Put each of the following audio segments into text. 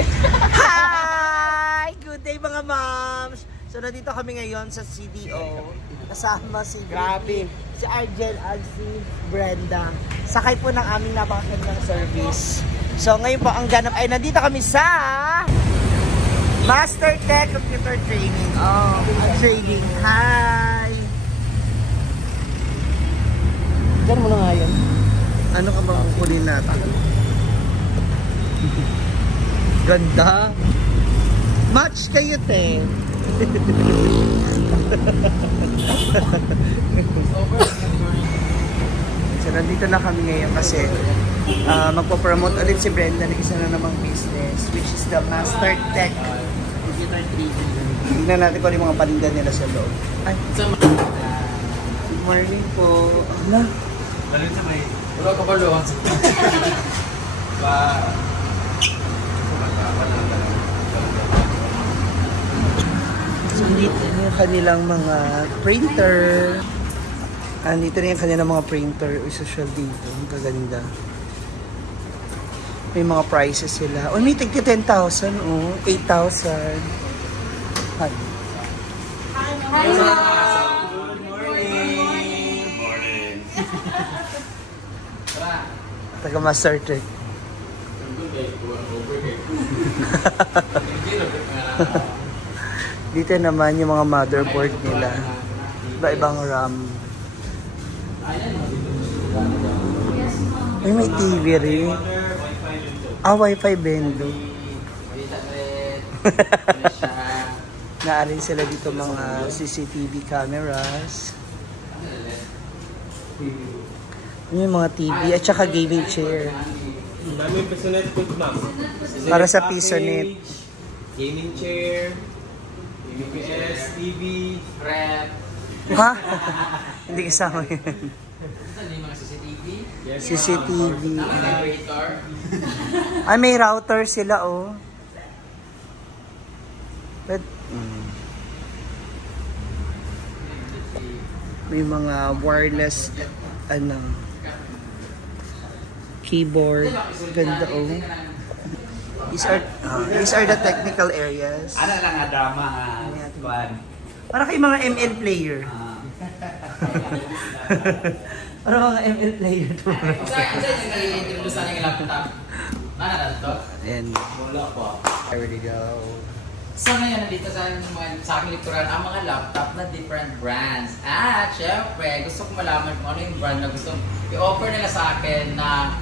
Hi! Good day mga moms! So nandito kami ngayon sa CDO. Kasama si Grabe, si Argel at si Brenda. Sakay po ng aming napakagandang service. So ngayon po ang ganap ay nandito kami sa Master Tech Computer Training. Training. Hi! Diyan mo na nga yan. Ano ka bang kunin natin? Ganda. Match kayo, te. So, nandito na kami ngayon kasi magpo-promote ulit si Brenda ng isa na namang business, which is the Master Tech Computer Training. Tignan natin kung ano yung mga paninda nila sa loob. Ay, good morning po. Ala. Dalhin sa may... Wala ka ba doon? So, dito yung kanilang mga printer. Andito na yung kanilang mga printer. Social dito. Ang kaganda. May mga prices sila. May tig 10,000. 8,000. Hi. Hi. Taga Master Tech. Dito naman yung mga motherboard nila. Iba-ibang RAM. May TV rin. Wi-Fi bendo. Naarin sila dito mga CCTV cameras. Yung mga TV at saka gaming chair. Daming Pisonet po, ma'am. Para sa Pisonet. Gaming chair, UPS, TV, rep. Ha? Hindi kasama yun. Saan yung mga CCTV? Yes, CCTV. Generator. Ay, may router sila, oh. But, may mga wireless, keyboard. Ganda, oh. These are the technical areas. Ano lang nga drama ha? Para kay mga ML player. Para mga ML player to. Saan yung introduce sa yung laptop? Ano na ito? And Wala pa. there we go. So ngayon, nandito sa aking likuran ang mga laptop na different brands. At syempre, gusto ko malaman kung ano yung brand na gusto i-offer nila sa akin na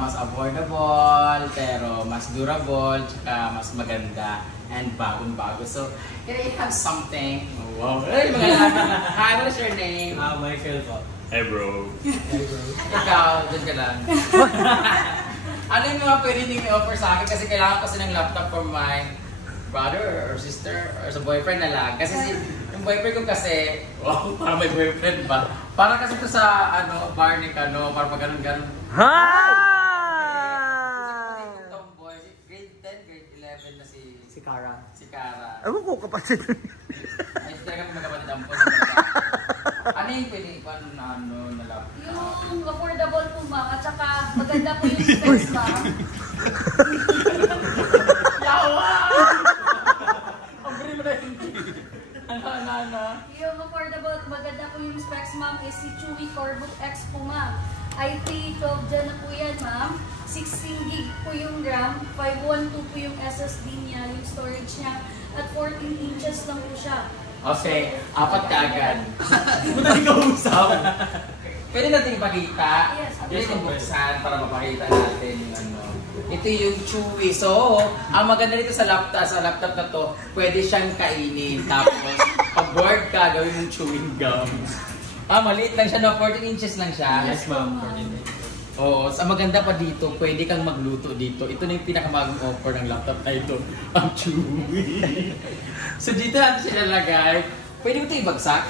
mas affordable, pero mas durable, tsaka mas maganda and bagong-bago. So, can I have something? Oh, wow. Ay, mga hi, what is your name? Michael po. Hey, bro. Hey, bro. Ikaw, dyan ka lang. Ano yung mga pwede nyo i-offer sa akin? Kasi kailangan kasi ng laptop for my brother or sister or sa boyfriend na lang. Kasi yung boyfriend ko kasi, wow, para may boyfriend ba? Para kasi ito sa bar ni Kano, para pag ganun-ganun. Ha! Kasi tomboy, grade 10, grade 11 na si Kara. Si Kara. Ano ko kapatid? Ay, talaga magkapatid ang po. Ano yung pwede na laptop? Yung affordable po ma'am, at saka maganda po yung specs ma'am. Yawa! Ang bili mo na hindi. Ano? Yung affordable, maganda po yung specs ma'am is si Chewy Corebook X po ma'am. i3 12 Gen na po yan ma'am. 16 gig po yung RAM, 512 po yung SSD niya, yung storage niya, at 14 inches lang po siya. Okay, apat ka agad. Hindi mo tayo kausap. Pwede natin ipakita. Yes. Pwede natin buksan para mapakita natin yung Ito yung chewy. So, ang maganda dito sa laptop na to, pwede siyang kainin. Tapos, pag bored ka, gawin mong chewing gum. Maliit lang siya, no? 14 inches lang siya. Yes ma'am, 14 inches. Oo, sa maganda pa dito, pwede kang magluto dito. Ito na yung pinakamagong offer ng laptop na ito. Ang chewy. So, dito natin siya nalagay. Pwede mo ito ibagsak?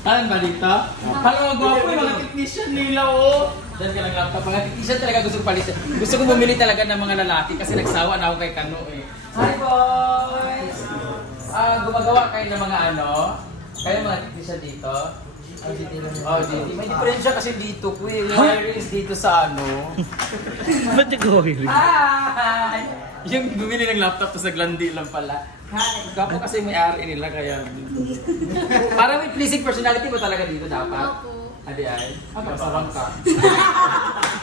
Alam ba dito? Parang magwapo yung mga technician nila, oh! Diyan ka lang laptop. Mga technician talaga gusto ko palitan. Gusto ko bumili talaga ng mga lalaki kasi nagsawa na ako kay Kano, eh. Hi, boys! Gumagawa kayo ng mga kayo mga technician dito? Oh, di. May diferensya kasi dito ko eh. Yung wiring is dito sa ano. Ba't nag-wiring? Hi! Yung bumili ng laptop tapos naglandi lang pala. Hi! Kapo kasi may-ari nila kaya. Parang may pleasing personality mo talaga dito dapat. Opo. Adi ay? Masawang ka.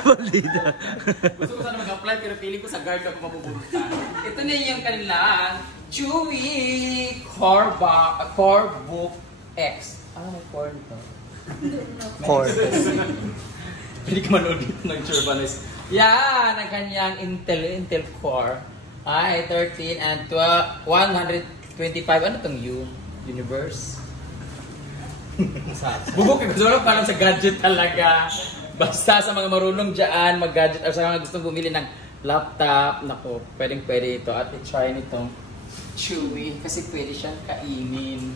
Balida. Gusto ko sana mag-apply pero feeling ko sa guard ako mapupunta. Ito na yung kanilang Chewy Corebook X. Ano may core nito? Core. Pwede ka manood ng Churbanes. Yan! Ang kanyang Intel Core. Ay, 13 and 125. Ano tong Universe? Bubuk ka. Gusto lang parang sa gadget talaga. Basta sa mga marunong dyan, mag-gadget or sa mga gustong bumili ng laptop, naku, pwedeng-pwede ito. At i-try nitong Chewy kasi pwede siyang kainin.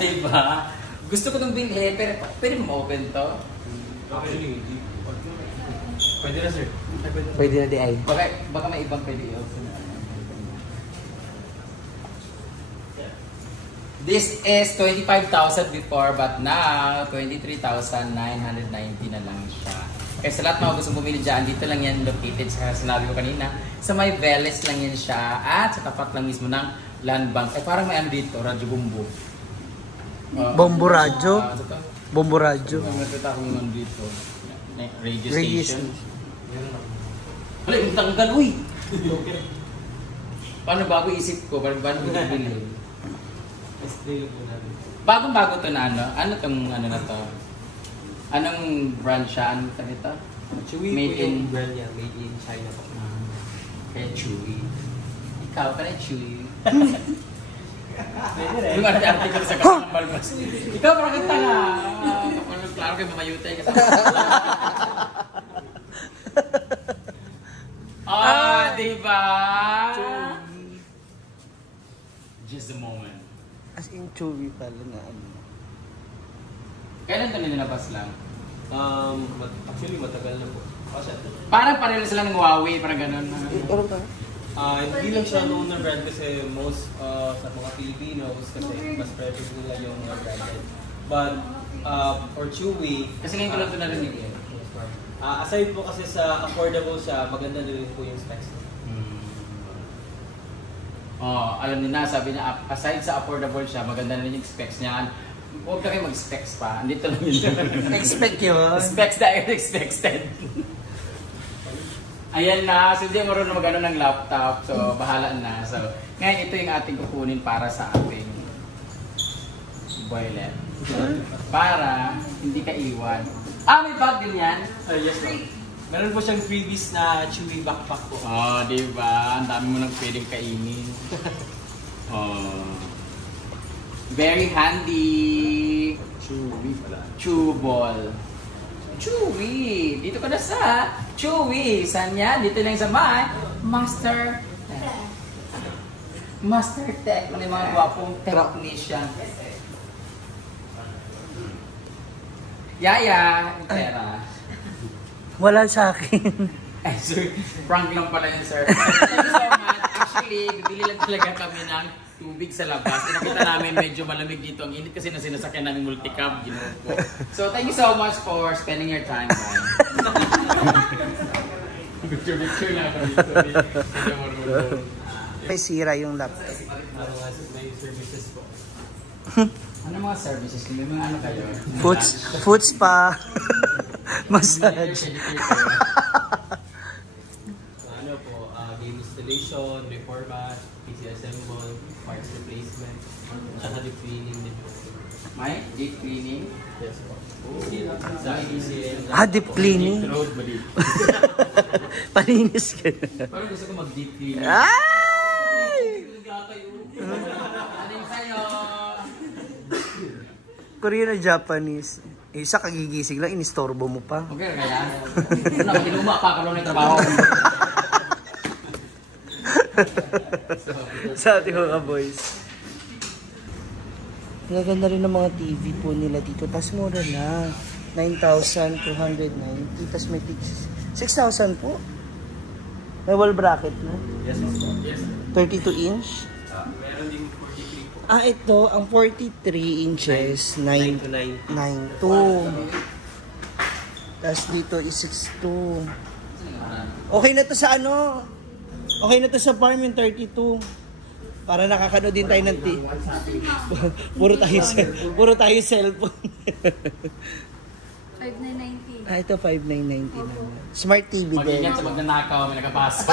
Diba? Gusto ko itong bilhin, pero pwede mo open to? Actually, hindi. Pwede na, sir. Pwede na di ay. Baka may ibang pwede i-open. This is 25,000 before, but now 23,990 na lang siya. Kaya sa lahat mga gustong bumili dyan, dito lang yan located sa sinabi ko kanina. Sa may Veles lang yan siya at sa tapat lang mismo ng Land Bank. Eh parang may ano dito, Radyo Bumbo. Bombo radyo? Bombo radyo. May nakita akong nandito. Radio Radio station. Wala, yung tanggal, uy! Paano bago isip ko? Paano ko nabili? Bagong-bago to na ano? Ano tong ano na to? Anong brand siya? Ano ito nito? Chewy Made po yung in- brand niya. Made in China po. Kaya Chewy. Ikaw ka na Chewy. Yung article sa Katang Balbas. Ikaw parang kang tanga. Klaro kayo mamayutay ka sa diba? Just a moment. As in chewy pala na ano. Kailan ito nilabas lang? Actually, matagal na po. Kasi, Parang pareho sila ng Huawei, parang gano'n. Ano ba? hindi lang siya known na brand kasi most sa mga Filipinos kasi mas prefer nila yung branded. But for Chewy, Kasi ngayon ko lang ito narinig eh. aside po kasi sa affordable siya, maganda din po yung specs. Oh, alam niyo na, sabi niya, aside sa affordable siya, maganda na rin yung specs niya. Huwag na kayo mag-specs pa. Andito lang yun. Expect yun. Specs na expected. Ayan na, so hindi marunong mag-ano ng laptop, so bahala na. So, ngayon ito yung ating kukunin para sa ating boylet. Para hindi ka iwan. May bag din yan. Yes po. Meron po siyang freebies na Chewy backpack po. Oh, diba? Ang dami mo nang pwedeng kainin. Oh. Very handy. Chewy pala. Chewball. Chewy! Dito ka na sa Chewy. Saan yan? Dito lang sa may Master Tech. Master Tech. Ano yung mga gwapong technician. Yaya! Yung pera. Wala sa akin. Ay, sir. Prank lang pala yun, sir. Thank you so much. Actually, bibili lang talaga kami ng tubig sa labas. Nakita namin medyo malamig dito. Ang init kasi na sinasakyan namin multicab. Ginawa ko. So, thank you so much for spending your time, guys. Picture na ako dito. Hindi mo marunong. May sira yung laptop. May services po. Ano mga services? May mga ano kayo? Food spa. Massage. Ano po, game installation, reformat, PC assemble, parts replacement, tsaka deep cleaning din po. May deep cleaning? Yes po. Sa ECL. Deep cleaning. Deep road ba dito? Paninis ka na. Parang gusto ko mag-deep cleaning. Ay! Ano yung sa'yo? Korean o Japanese. Isa kagigising lang, inistorbo mo pa. Okay, kaya. Ano, tinuma pa ka lang ng trabaho. Sa ating mga boys. Naganda rin ng mga TV po nila dito. Tapos mura na. 9,290. Tapos may 6,000 po. May wall bracket na. Yes po. Yes. 32 inch. Meron din 43 po. Ito, ang 43 inches, 9 to 9. 9.2. Tapos dito is 6.2. Okay na to sa ano? Okay na to sa farm yung 32. Para nakakano din tayo ng puro tayo cellphone. 5,990. Ito 5,990 naman. Smart TV din. Mag-ingat sa magnanakaw, may nakapasok.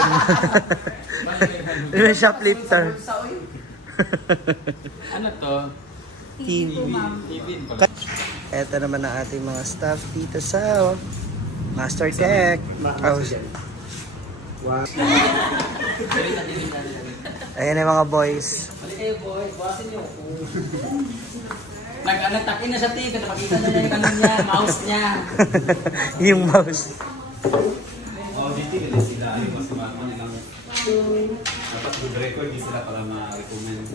Yung shoplifter. Ano to? TV po, ma'am. TV. Ito naman ang ating mga staff dito sa Master Tech. Ayan yung mga boys. Balik kayo boys, bawasin niyo. Nagtakin na siya tika, makita na niya yung ano niya, mouse niya. Yung mouse. Oh, dito kasi sila ay mas marami nilang dapat good record di sila para ma-recommend.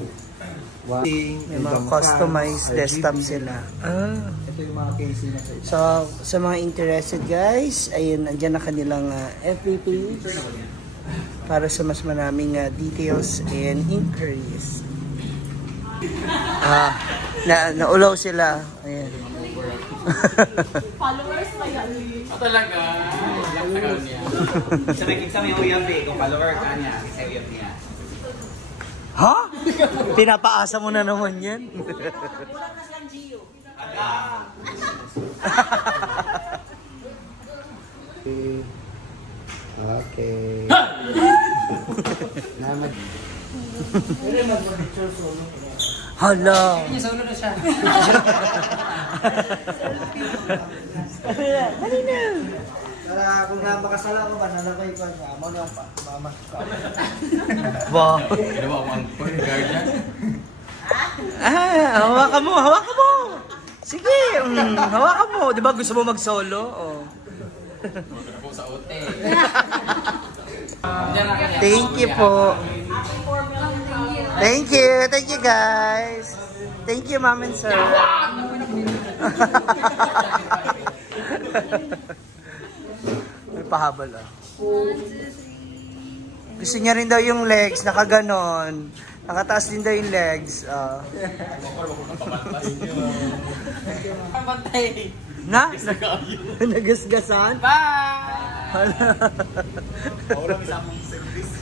May mga customized desktop sila. Ito yung mga casing na sa So, sa mga interested guys, ayun, andyan na kanilang FB page para sa mas maraming details and inquiries. Naulaw sila. Ayan. Followers pa yan. Talaga? Tagal niya. Sa nakikita may uyab eh, kung follower ka niya, isa uyab niya. Ha? Pinapaasa mo na naman yan. Okay. Hala. Niya sa ulo na siya. Dali na. Para kung makasala ko ba, nalabay ko siya. Amo na pa. Mama. Wow. Pero ba ang guardian? Hawakan mo, hawakan mo. Sige, hawakan mo. Di ba gusto mo mag-solo? Oh. Ako sa ote. Thank you po. Thank you guys. Thank you, ma'am and sir. May pahabol ah. Gusto niya rin daw yung legs, nakaganon. Nakataas din daw yung legs. Pantay. Nagasgasan? Bye! Wala may samong service.